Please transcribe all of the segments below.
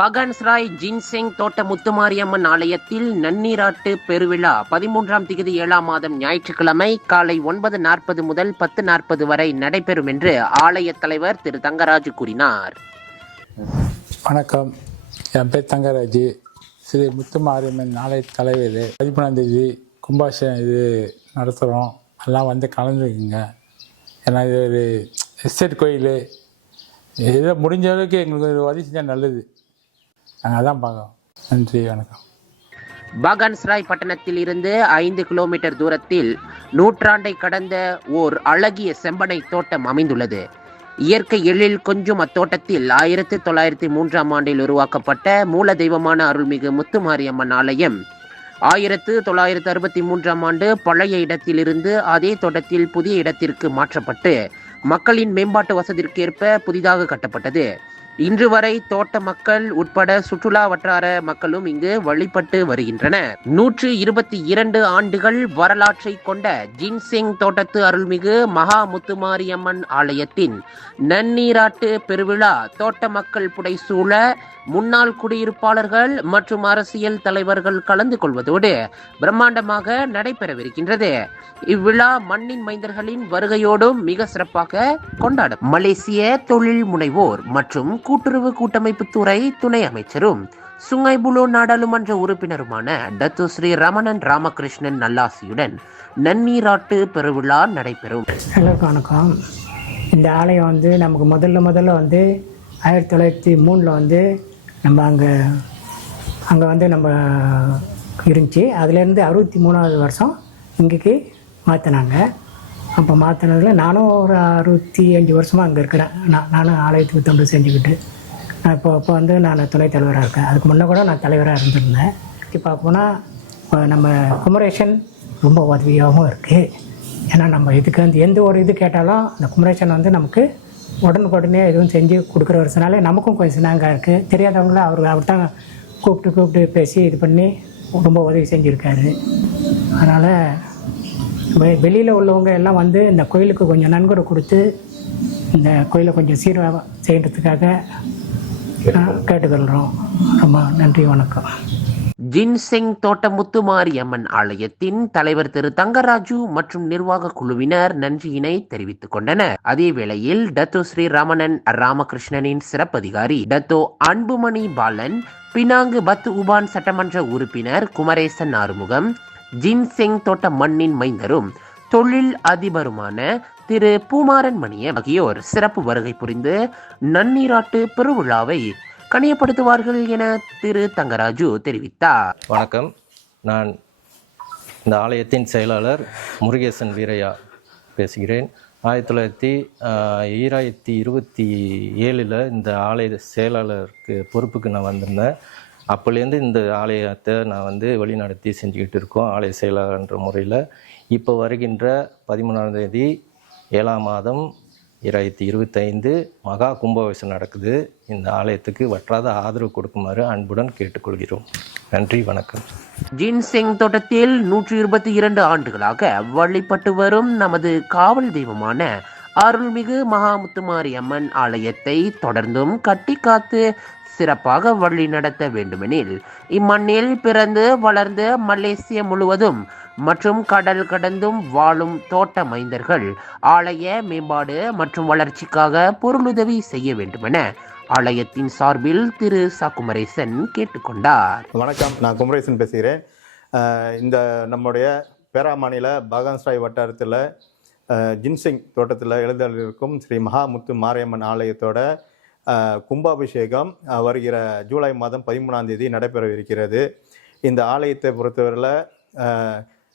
பகன்ஸ்ராய் ஜின்செங் தோட்ட முத்துமாரியம்மன் ஆலயத்தில் நன்னீராட்டு பெருவிழா 13ஆம் திகதி 7ஆம் மாதம் ஞாயிற்றுக்கிழமை காலை 9:40 முதல் 10:40 வரை நடைபெறும் என்று ஆலய தலைவர் திரு தங்கராஜு கூறினார். வணக்கம், என் பேர் தங்கராஜு. ஸ்ரீ முத்துமாரியம்மன் ஆலய தலைவர். 13ஆம் தேதி கும்பாபிஷேகம் இது நடத்துகிறோம். எல்லாம் வந்து கலந்துக்குங்க. ஏன்னா இது ஒரு எஸ்டேட் கோயில். ஏதோ முடிஞ்ச அளவுக்கு எங்களுக்கு உதவி செஞ்சால் நல்லது. நாங்கள் அதான் பார்க்கோம். நன்றி, வணக்கம். பகன்ஸ்ராய் பட்டணத்தில் இருந்து 5 கிலோமீட்டர் தூரத்தில் நூற்றாண்டை கடந்த ஓர் அழகிய செம்பனை தோட்டம் அமைந்துள்ளது. இயற்கை எழில் கொஞ்சம் அத்தோட்டத்தில் 1903ஆம் ஆண்டில் உருவாக்கப்பட்ட மூல தெய்வமான அருள்மிகு முத்துமாரியம்மன் ஆலயம் 1963ஆம் ஆண்டு பழைய இடத்திலிருந்து அதே தோட்டத்தில் புதிய இடத்திற்கு மாற்றப்பட்டு மக்களின் மேம்பாட்டு வசதிக்கேற்ப புதிதாக கட்டப்பட்டது. இன்று வரை தோட்ட மக்கள் உட்பட சுற்றுலா வட்டார மக்களும் இங்கு வழிபட்டு வருகின்றனர். 122 ஆண்டுகள் வரலாற்றை கொண்ட ஜின்செங் தோட்டத்து அருள்மிகு மகா முத்துமாரியம்மன் ஆலயத்தின் நன்னீராட்டு பெருவிழா தோட்ட மக்கள் புடைசூழ முன்னாள் குடியிருப்பாளர்கள் மற்றும் அரசியல் தலைவர்கள் கலந்து கொள்வதோடு பிரம்மாண்டமாக நடைபெறவிருக்கின்றது. இவ்விழா மண்ணின் மைந்தர்களின் வருகையோடும் மிக சிறப்பாக கொண்டாடும். மலேசிய தொழில் முனைவோர் மற்றும் கூட்டுறவு கூட்டமைப்பு துறை துணை அமைச்சரும் சுங்கைபுலோ நாடாளுமன்ற உறுப்பினருமான டத்து ஸ்ரீ ரமணன் ராமகிருஷ்ணன் நல்லாசியுடன் நன்னீராட்டு பெருவிழா நடைபெறும். எல்லாருக்கும் வணக்கம். இந்த ஆலயம் வந்து நமக்கு முதல்ல வந்து 1903 நம்ம அங்கே வந்து நம்ம இருந்துச்சு. அதுலேருந்து 63ஆவது வருஷம் இங்கேக்கு மாற்றினாங்க. அப்போ மாற்றினதில் நானும் ஒரு 65 வருஷமாக அங்கே இருக்கிறேன். நானும் ஆலயத்துக்கு தொண்டு செஞ்சுக்கிட்டு இப்போ வந்து நான் துணைத் தலைவராக இருக்கேன். அதுக்கு முன்னே கூட நான் தலைவராக இருந்திருந்தேன். இப்போ போனால் நம்ம குமரேசன் ரொம்ப உதவியாகவும் இருக்குது. ஏன்னா நம்ம இதுக்கு வந்து எந்த ஒரு இது கேட்டாலும் அந்த குமரேசன் வந்து நமக்கு உடனுக்குடனே எதுவும் செஞ்சு கொடுக்குற வருஷனால நமக்கும் கொஞ்சம் சின்னாங்க இருக்குது. தெரியாதவங்கள அவர் தான் கூப்பிட்டு பேசி இது பண்ணி ரொம்ப உதவி செஞ்சுருக்காரு. அதனால் வெளியில் உள்ளவங்க எல்லாம் வந்து இந்த கோயிலுக்கு கொஞ்சம் நன்கொடை கொடுத்து இந்த கோயிலை கொஞ்சம் சீராக செய்கிறதுக்காக கேட்டுக்கொள்கிறோம். ரொம்ப நன்றி, வணக்கம். ஜின்செங் தோட்ட முத்துமாரியம்மன் ஆலயத்தின் தலைவர் திரு தங்கராஜு மற்றும் நிர்வாக குழுவினர் நன்றியினை தெரிவித்துக் கொண்டனர். அதே வேளையில் டத்தோ ஸ்ரீ ரமணன் ராமகிருஷ்ணனின் சிறப்பதிகாரி Dato Anbumani Balan, Penang Batu Uban சட்டமன்ற உறுப்பினர் குமரேசன் ஆறுமுகம், ஜின்செங் தோட்ட மண்ணின் மைந்தரும் தொழில் அதிபருமான திரு பூமாரன் மணியம் ஆகியோர் சிறப்பு வருகை புரிந்து நன்னீராட்டு பெருவிழாவை கணியப்படுத்துவார்கள் என திரு தங்கராஜு தெரிவித்தார். வணக்கம், நான் இந்த ஆலயத்தின் செயலாளர் முருகேசன் வீரையா பேசுகிறேன். 2027 இந்த ஆலய செயலாளருக்கு பொறுப்புக்கு நான் வந்திருந்தேன். அப்போலேருந்து இந்த ஆலயத்தை நான் வந்து வழிநடத்தி செஞ்சுக்கிட்டு இருக்கோம் ஆலய செயலாளர்ன்ற முறையில். இப்போ வருகின்ற 13ஆம் தேதி 7ஆம் மாதம் 2025 மகா கும்பாபிஷேகம் நடக்குது. இந்த ஆலயத்துக்கு வற்றாத ஆதரவு கொடுக்குமாறு அன்புடன் கேட்டுக்கொள்கிறோம். நன்றி, வணக்கம். ஜின்செங் தோட்டத்தில் 122 ஆண்டுகளாக வழிபட்டு வரும் நமது காவல் தெய்வமான அருள்மிகு மகா முத்துமாரியம்மன் ஆலயத்தை தொடர்ந்தும் கட்டி காத்து சிறப்பாக வழி நடத்த வேண்டுமெனில் இம்மண்ணில் பிறந்து வளர்ந்து மலேசியா முழுவதும் மற்றும் கடல் கடந்தும் வாழும் தோட்ட மைந்தர்கள் ஆலய மேம்பாடு மற்றும் வளர்ச்சிக்காக பொருளுதவி செய்ய வேண்டுமென ஆலயத்தின் சார்பில் திரு குமரேசன் கேட்டுக்கொண்டார். வணக்கம், நான் குமரேசன் பேசுகிறேன். இந்த நம்முடைய பேரா மாநில பகன்ஸ்ராய் வட்டாரத்தில் ஜின்செங் தோட்டத்தில் எழுந்தருளிருக்கும் ஸ்ரீ மகா முத்து மாரியம்மன் ஆலயத்தோட கும்பாபிஷேகம் வருகிற ஜூலை மாதம் 13ஆம் தேதி நடைபெறவிருக்கிறது. இந்த ஆலயத்தை பொறுத்தவரையில்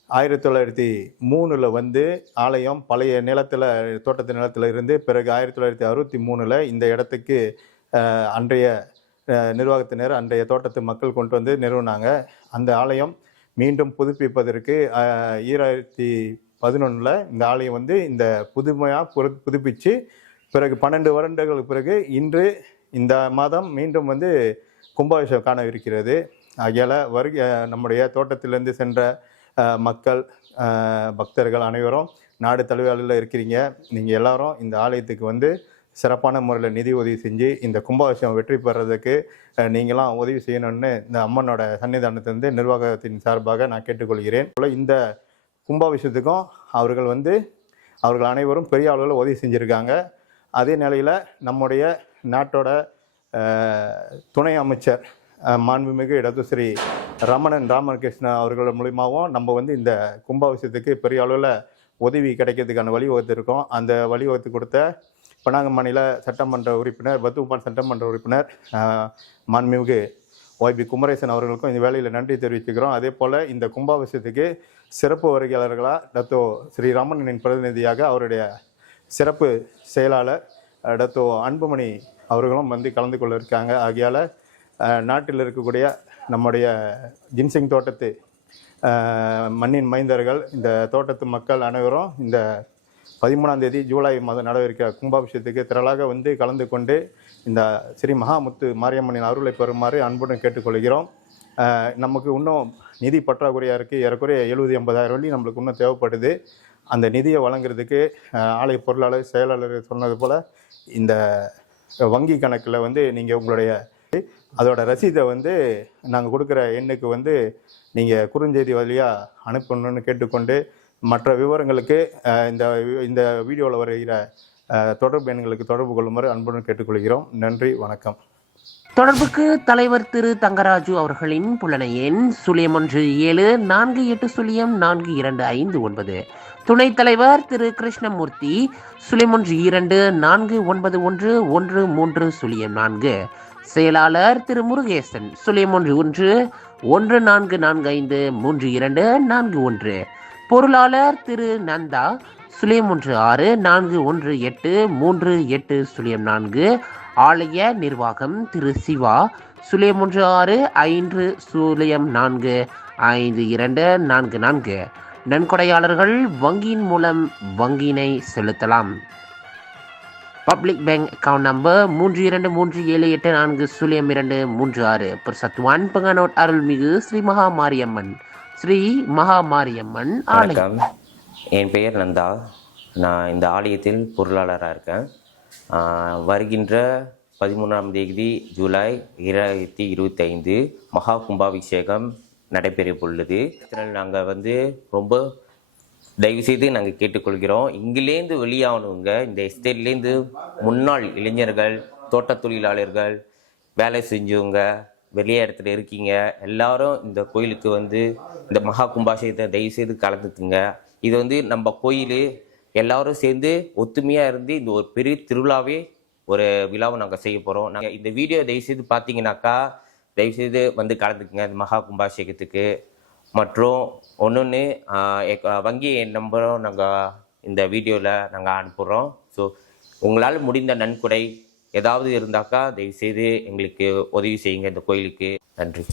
1903 வந்து ஆலயம் பழைய நிலத்தில் தோட்டத்து நிலத்தில் இருந்து பிறகு 1963 இந்த இடத்துக்கு அன்றைய நிர்வாகத்தினர் அன்றைய தோட்டத்து மக்கள் கொண்டு வந்து நிறுவனாங்க. அந்த ஆலயம் மீண்டும் புதுப்பிப்பதற்கு 2011 இந்த ஆலயம் வந்து இந்த புதுமையாக புதுப்பித்து பிறகு 12 வருடங்களுக்கு பிறகு இன்று இந்த மாதம் மீண்டும் வந்து கும்பாபிஷேகம் காண இருக்கிறது. ஆகையால் நம்முடைய தோட்டத்திலிருந்து சென்ற மக்கள் பக்தர்கள் அனைவரும் நாடு தழுவியில் இருக்கிறீங்க. நீங்கள் எல்லாரும் இந்த ஆலயத்துக்கு வந்து சிறப்பான முறையில் நிதி உதவி செஞ்சு இந்த கும்பாபிஷேகம் வெற்றி பெறதுக்கு நீங்களாம் உதவி செய்யணும்னு இந்த அம்மனோட சன்னிதானத்திலிருந்து நிர்வாகத்தின் சார்பாக நான் கேட்டுக்கொள்கிறேன். இந்த கும்பாபிஷேகத்துக்கும் அவர்கள் அனைவரும் பெரிய அளவில் உதவி செஞ்சுருக்காங்க. அதே நிலையில் நம்முடைய நாட்டோட துணை அமைச்சர் மாண்புமிகு இடது ஸ்ரீ ராமகிருஷ்ணன் அவர்கள் மூலியமாகவும் நம்ம இந்த கும்பாபிஷேகத்துக்கு பெரிய அளவில் உதவி கிடைக்கிறதுக்கான வழிவகுத்திருக்கோம். அந்த வழிவகுத்து கொடுத்த பனாங்க மாநில சட்டமன்ற உறுப்பினர் பத்துபான் சட்டமன்ற உறுப்பினர் மாண்புமிகு ஒய்பி குமரேசன் அவர்களுக்கும் இந்த வேலையில் நன்றி தெரிவிச்சுக்கிறோம். அதே போல் இந்த கும்பாபிஷேகத்துக்கு சிறப்பு வருகையாளர்களாக டத்தோ ஸ்ரீ ராமனின் பிரதிநிதியாக அவருடைய சிறப்பு செயலாளர் டத்தோ அன்புமணி அவர்களும் கலந்து கொள்ள இருக்காங்க. ஆகையால் நாட்டில் இருக்கக்கூடிய நம்முடைய ஜின்சிங் தோட்டத்து மண்ணின் மைந்தர்கள், இந்த தோட்டத்து மக்கள் அனைவரும் இந்த 13ஆம் தேதி ஜூலை மாதம் நடவடிக்கை கும்பாபிஷேகத்துக்கு திரளாக கலந்து கொண்டு இந்த ஸ்ரீ மகாமுத்து மாரியம்மனின் அருளை பெறுமாறு அன்புடன் கேட்டுக்கொள்கிறோம். நமக்கு இன்னும் நிதி பற்றாக்குறையாக இருக்குது. ஏறக்குறைய 70-80 வெள்ளி நம்மளுக்கு இன்னும் தேவைப்படுது. அந்த நிதியை வழங்குறதுக்கு ஆலய பொருளாளர் செயலாளர் சொன்னது போல் இந்த வங்கி கணக்கில் நீங்கள் உங்களுடைய அதோட ரசீதை நாங்கள் கொடுக்குற எண்ணுக்கு நீங்கள் குறுஞ்செய்தி வழியாக அனுப்பணும்னு கேட்டுக்கொண்டு மற்ற விவரங்களுக்கு இந்த வீடியோவில் வருகிற தொடர்பு எண்களுக்கு தொடர்பு கொள்ளுமாறு அன்புடன் கேட்டுக்கொள்கிறோம். நன்றி, வணக்கம். தொடர்புக்கு தலைவர் திரு தங்கராஜு அவர்களின் புலனை எண் 01748042559. துணைத் தலைவர் திரு கிருஷ்ணமூர்த்தி 014911304. செயலாளர் திரு முருகேசன் 01114453241. பொருளாளர் திரு நந்தா 01641833804. ஆலய நிர்வாகம் திரு சிவா 01650452244. நன்கொடையாளர்கள் வங்கியின் மூலம் வங்கியினை செலுத்தலாம். Public bank account number 3237840236. பிரசத்துவான் பங்கனோட் அருள்மிகு ஸ்ரீ மகாமாரியம்மன் ஆலயம். வணக்கம், என் பெயர் நந்தா. நான் இந்த ஆலயத்தில் பொருளாளராக இருக்கேன். வருகின்ற 13ஆம் தேதி ஜூலை 2025 மகா கும்பாபிஷேகம் நடைபெற உள்ளது. நாங்கள் ரொம்ப தயவுசெய்து நாங்கள் கேட்டுக்கொள்கிறோம், இங்கிலேருந்து வெளியானவங்க, இந்த எஸ்டேட்லேருந்து முன்னாள் இளைஞர்கள், தோட்ட தொழிலாளர்கள், வேலை செஞ்சவங்க, வெளியே இடத்துல இருக்கீங்க, எல்லாரும் இந்த கோயிலுக்கு இந்த மகா கும்பாபிஷேகத்தை தயவுசெய்து கலந்துக்குங்க. இது நம்ம கோயில் எல்லாரும் சேர்ந்து ஒத்துமையாக இருந்து இந்த ஒரு பெரிய திருவிழாவே ஒரு விழாவை நாங்கள் செய்ய போகிறோம். நாங்கள் இந்த வீடியோ தயவுசெய்து பார்த்தீங்கன்னாக்கா தயவுசெய்து கலந்துக்குங்க இந்த மகா கும்பாபிஷேகத்துக்கு. மற்றும் ஒன்று வங்கி நம்பரும் நாங்கள் இந்த வீடியோவில் நாங்கள் அனுப்புகிறோம். ஸோ உங்களால் முடிந்த நன்கொடை ஏதாவது இருந்தாக்கா தயவுசெய்து எங்களுக்கு உதவி செய்யுங்க இந்த கோயிலுக்கு. நன்றி.